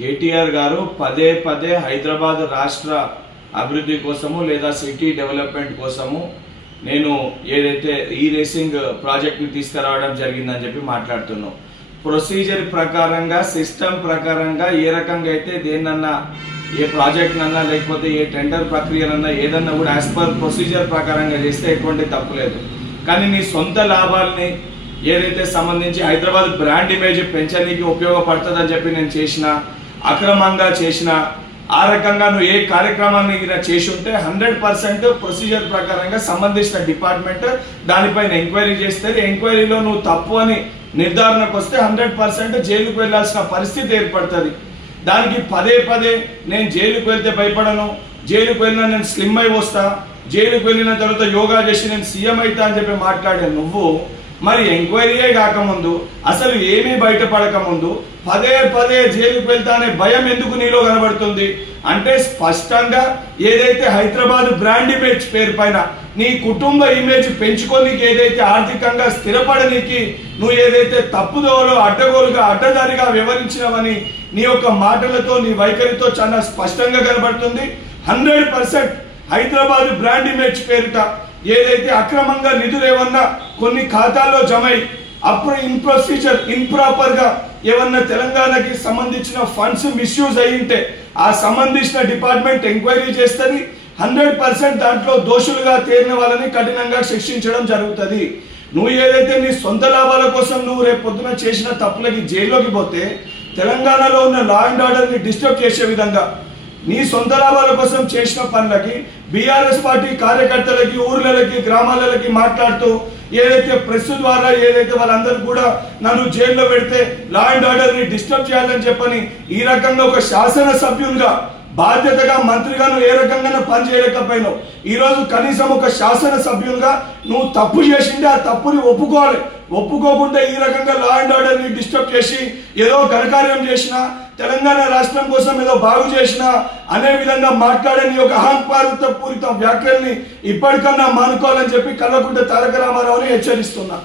కేటీఆర్ గారు పదే పదే హైదరాబాద్ రాష్ట్ర అభివృద్ధి కోసము లేదా సిటీ డెవలప్మెంట్ కోసము నేను ఏదైతే ఈ రేసింగ్ ప్రాజెక్ట్ ని తీసుకురావడం జరిగిందని చెప్పి మాట్లాడుతున్నాం. ప్రొసీజర్ ప్రకారంగా సిస్టమ్ ప్రకారంగా ఏ రకంగా అయితే దేన్నన్నా ఏ ప్రాజెక్ట్ నన్నా లేకపోతే ఏ టెండర్ ప్రక్రియనన్నా ఏదన్నా కూడా యాజ్ పర్ ప్రొసీజర్ ప్రకారంగా చేస్తే ఎటువంటి తప్పు లేదు. కానీ నీ సొంత లాభాలని ఏదైతే సంబంధించి హైదరాబాద్ బ్రాండ్ ఇమేజ్ పెంచడానికి ఉపయోగపడుతుందని చెప్పి నేను చేసిన అక్రమంగా చేసిన ఆ రకంగా నువ్వు ఏ కార్యక్రమాన్ని చేసి ఉంటే 100% ప్రొసీజర్ ప్రకారంగా సంబంధించిన డిపార్ట్మెంట్ దానిపైన ఎంక్వైరీ చేస్తే ఎంక్వైరీలో నువ్వు తప్పు అని నిర్ధారణకు వస్తే 100% జైలుకు వెళ్లాల్సిన పరిస్థితి ఏర్పడుతుంది. దానికి పదే పదే నేను జైలుకు వెళ్తే భయపడను, జైలుకు వెళ్ళినా నేను స్లిమ్ అయి వస్తా, జైలుకు వెళ్ళిన తర్వాత యోగా చేసి నేను సీఎం అవుతా అని చెప్పి మాట్లాడే నువ్వు మరి ఎంక్వైరీయే కాకముందు అసలు ఏమీ బయటపడక ముందు పదే పదే జైలుకు వెళ్తా అనే భయం ఎందుకు నీలో కనబడుతుంది అంటే స్పష్టంగా ఏదైతే హైదరాబాద్ బ్రాండ్ ఇమేజ్ పేరు పైన నీ కుటుంబ ఇమేజ్ పెంచుకోనికి ఏదైతే ఆర్థికంగా స్థిరపడనికి నువ్వు ఏదైతే తప్పుదోవలో అడ్డగోలుగా అడ్డదారిగా వివరించినవని నీ యొక్క మాటలతో నీ వైఖరితో చాలా స్పష్టంగా కనబడుతుంది. 100% హైదరాబాద్ బ్రాండ్ ఇమేజ్ పేరిట ఏదైతే అక్రమంగా నిధులు ఏమన్నా కొన్ని ఖాతాల్లో జమై అప్పుడు ఇంప్రాపర్ గా ఏమన్నా తెలంగాణకి సంబంధించిన ఫండ్స్ మిస్యూజ్ అయ్యింటే ఆ సంబంధించిన డిపార్ట్మెంట్ ఎంక్వైరీ చేస్తుంది. 100% దాంట్లో దోషులుగా తేలిన వాళ్ళని కఠినంగా శిక్షించడం జరుగుతుంది. నువ్వు ఏదైతే నీ సొంత లాభాల కోసం నువ్వు రేపు పొద్దున చేసిన తప్పులకి జైల్లోకి పోతే తెలంగాణలో ఉన్న లా అండ్ ఆర్డర్ ని డిస్టర్బ్ చేసే విధంగా నీ సొంత లాభాల కోసం చేసిన పనులకి బీఆర్ఎస్ పార్టీ కార్యకర్తలకి ఊర్లకి గ్రామాలకి మాట్లాడుతూ ఏదైతే ప్రెస్ ద్వారా ఏదైతే వాళ్ళందరూ కూడా నన్ను జైల్లో పెడితే లా అండ్ ఆర్డర్ ని డిస్టర్బ్ చేయాలని చెప్పని ఈ రకంగా ఒక శాసన సభ్యునిగా బాధ్యతగా మంత్రిగా నువ్వు ఏ రకంగా పని చేయలేకపోయినావు. ఈ రోజు కనీసం ఒక శాసన సభ్యునిగా నువ్వు తప్పు చేసింటే ఆ తప్పుని ఒప్పుకోవాలి. ఒప్పుకోకుండా ఈ రకంగా లా అండ్ ఆర్డర్ ని డిస్టర్బ్ చేసి ఏదో ఘనకార్యం చేసినా తెలంగాణ రాష్ట్రం కోసం ఏదో బాగు చేసినా అనే విధంగా మాట్లాడే నీ యొక్క అహంకారత పూరిత వ్యాఖ్యల్ని ఇప్పటికన్నా మానుకోవాలని చెప్పి కల్వకుంట్ల తారక రామారావుని హెచ్చరిస్తున్నా.